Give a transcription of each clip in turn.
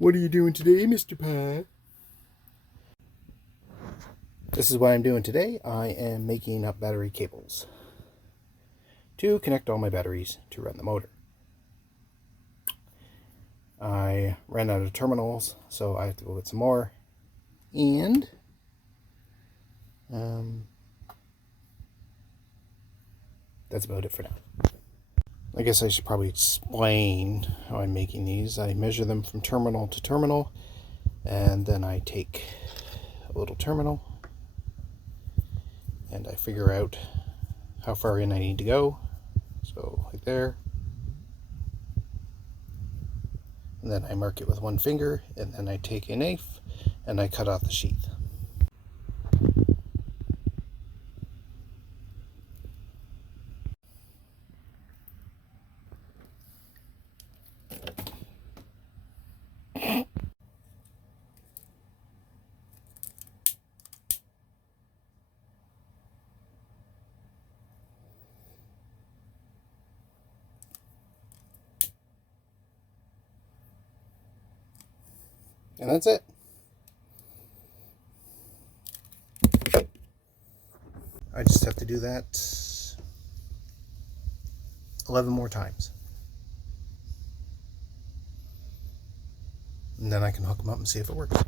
What are you doing today, Mr. Pie? This is what I'm doing today. I am making up battery cables to connect all my batteries to run the motor. I ran out of terminals, so I have to go get some more. And that's about it for now. I guess I should probably explain how I'm making these. I measure them from terminal to terminal, and then I take a little terminal and I figure out how far in I need to go. So like there. And then I mark it with one finger, and then I take a knife and I cut off the sheath. And that's it. I just have to do that 11 more times. And then I can hook them up and see if it works.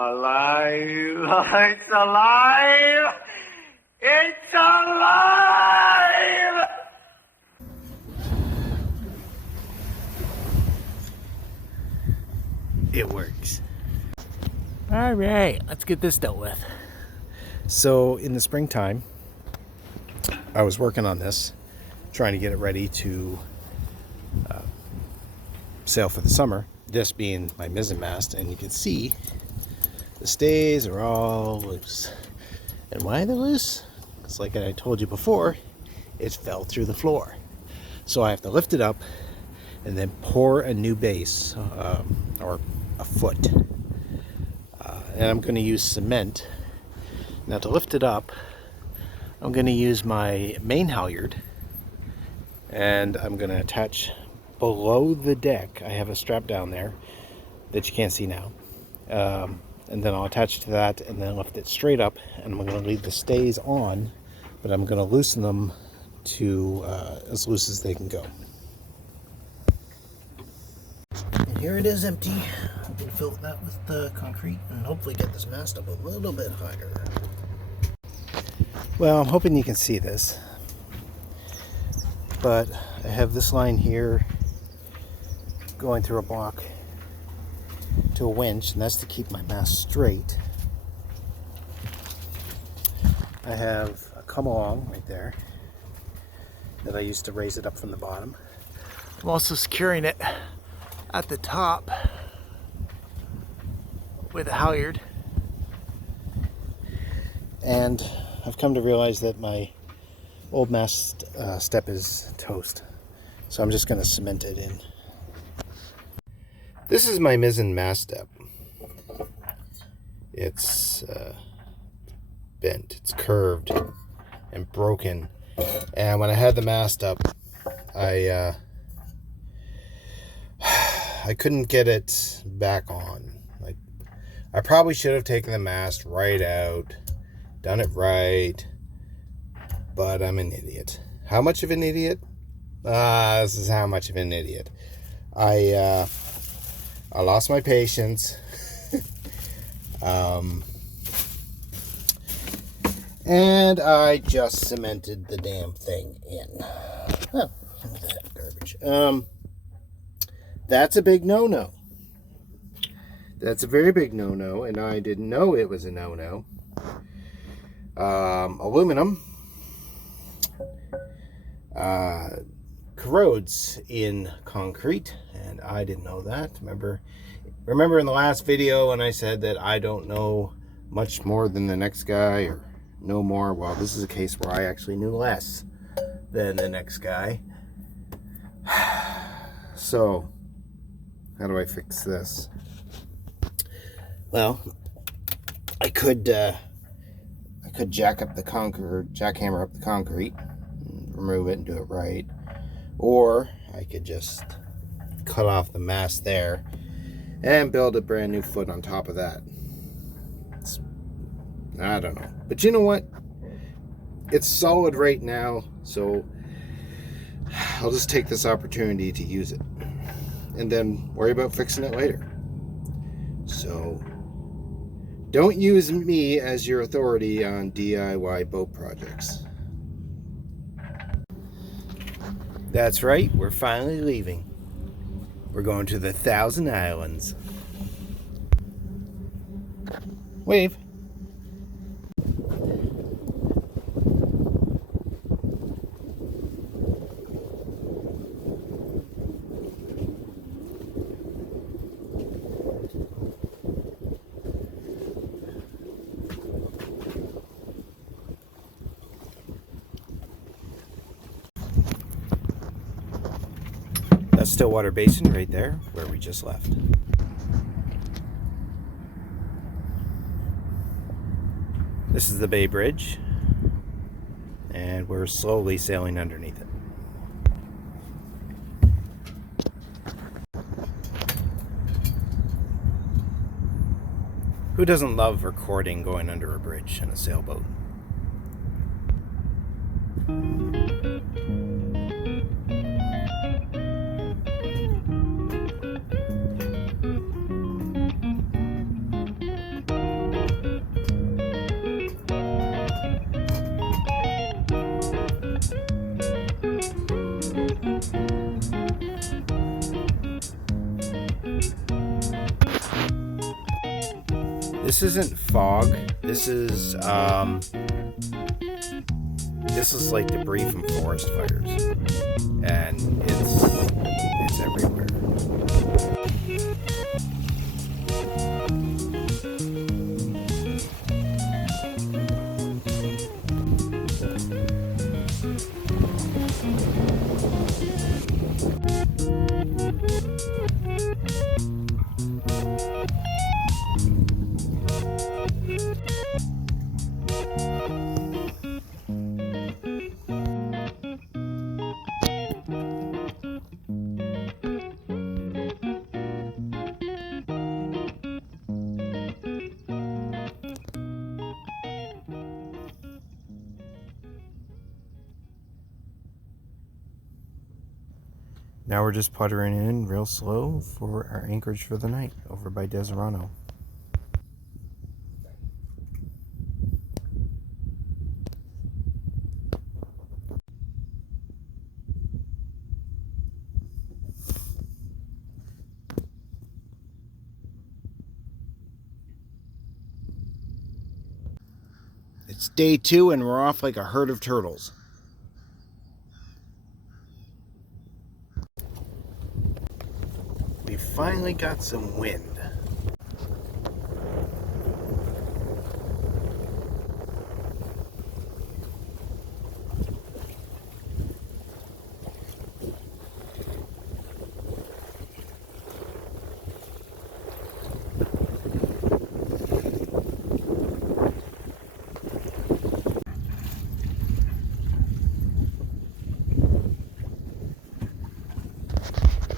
Alive! It's alive! It's alive! It works. All right, let's get this dealt with. So in the springtime, I was working on this, trying to get it ready to sail for the summer. This being my mizzen mast, and you can see the stays are all loose. And why they're loose? It's like I told you before, it fell through the floor. So I have to lift it up and then pour a new base, or a foot. And I'm going to use cement. Now to lift it up, I'm going to use my main halyard, and I'm going to attach below the deck. I have a strap down there that you can't see now. And then I'll attach to that and then lift it straight up, and I'm going to leave the stays on, but I'm going to loosen them to as loose as they can go. And here it is empty. I'm going to fill that with the concrete and hopefully get this mast up a little bit higher. Well, I'm hoping you can see this, but I have this line here going through a block to a winch, and that's to keep my mast straight. I have a come along right there that I used to raise it up from the bottom. I'm also securing it at the top with a halyard, and I've come to realize that my old mast step is toast, so I'm just going to cement it in. This is my mizzen mast step. It's bent, it's curved and broken, and when I had the mast up, I couldn't get it back on. I probably should have taken the mast right out, done it right, but I'm an idiot. How much of an idiot? This is how much of an idiot. I lost my patience. And I just cemented the damn thing in. Oh, that garbage. That's a big no-no. That's a very big no-no, and I didn't know it was a no-no. Aluminum corrodes in concrete, and I didn't know that. Remember in the last video when I said that I don't know much more than the next guy or no more. Well, this is a case where I actually knew less than the next guy. So, how do I fix this? Well, I could jackhammer up the concrete, remove it and do it right. Or I could just cut off the mast there and build a brand new foot on top of that. I don't know. But you know what? It's solid right now, so I'll just take this opportunity to use it. And then worry about fixing it later. So don't use me as your authority on DIY boat projects. That's right, we're finally leaving. We're going to the Thousand Islands. Wave. That's Stillwater Basin right there, where we just left. This is the Bay Bridge, and we're slowly sailing underneath it. Who doesn't love recording going under a bridge in a sailboat? This isn't fog. This is like debris from forest fires, and it's everywhere. Now we're just puttering in real slow for our anchorage for the night over by Deserano. It's day 2 and we're off like a herd of turtles. We finally got some wind.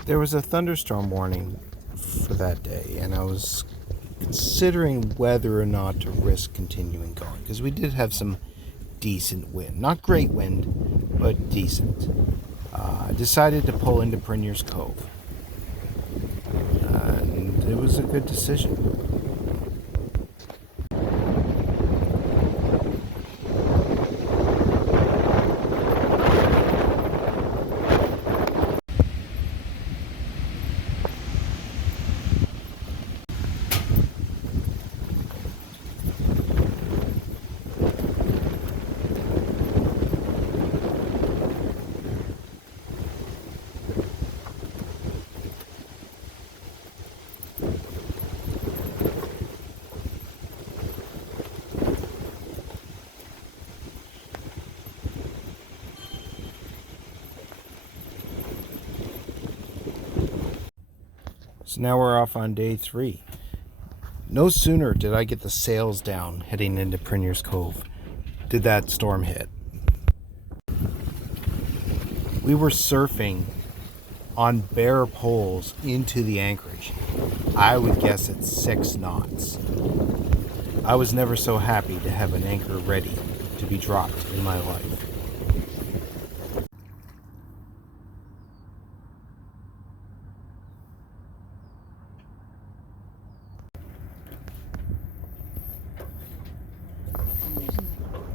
There was a thunderstorm warning for that day, and I was considering whether or not to risk continuing going, because we did have some decent wind. Not great wind, but decent. I decided to pull into Prinier's Cove, and it was a good decision. So now we're off on day 3. No sooner did I get the sails down heading into Prinier's Cove did that storm hit. We were surfing on bare poles into the anchorage. I would guess at 6 knots. I was never so happy to have an anchor ready to be dropped in my life.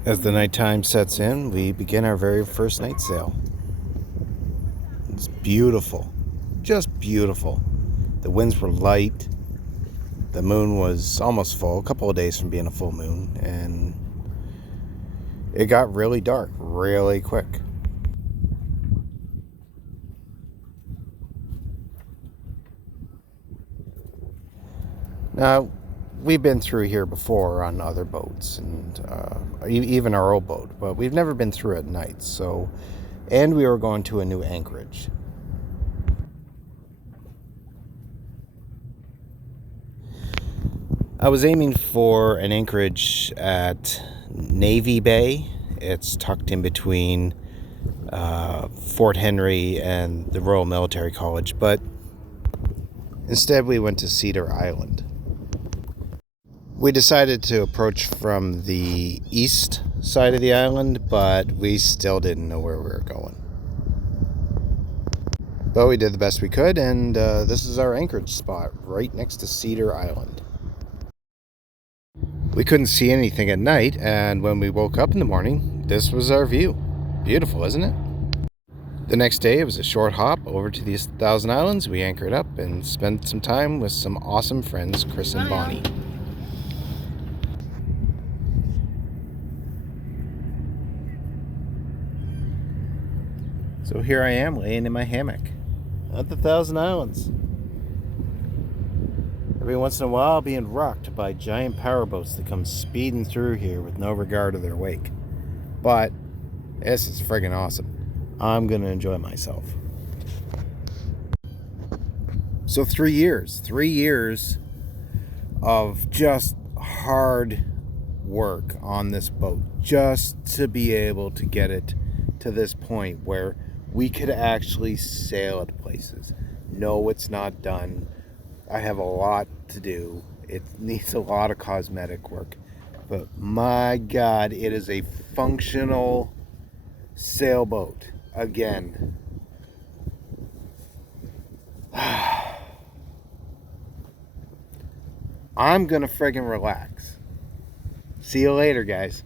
As the nighttime sets in, we begin our very first night sail. It's beautiful, just beautiful. The winds were light, the moon was almost full, a couple of days from being a full moon, and it got really dark really quick. Now, we've been through here before on other boats and even our old boat, but we've never been through at night. And we were going to a new anchorage. I was aiming for an anchorage at Navy Bay. It's tucked in between Fort Henry and the Royal Military College, but instead we went to Cedar Island. We decided to approach from the east side of the island, but we still didn't know where we were going. But we did the best we could, and this is our anchorage spot right next to Cedar Island. We couldn't see anything at night, and when we woke up in the morning, this was our view. Beautiful, isn't it? The next day, it was a short hop over to the Thousand Islands. We anchored up and spent some time with some awesome friends, Chris and Bonnie. So here I am laying in my hammock at the Thousand Islands. Every once in a while being rocked by giant powerboats that come speeding through here with no regard to their wake. But this is friggin' awesome. I'm gonna enjoy myself. So 3 years of just hard work on this boat just to be able to get it to this point where we could actually sail at places. No, it's not done. I have a lot to do. It needs a lot of cosmetic work. But my God, it is a functional sailboat again. I'm gonna friggin' relax. See you later, guys.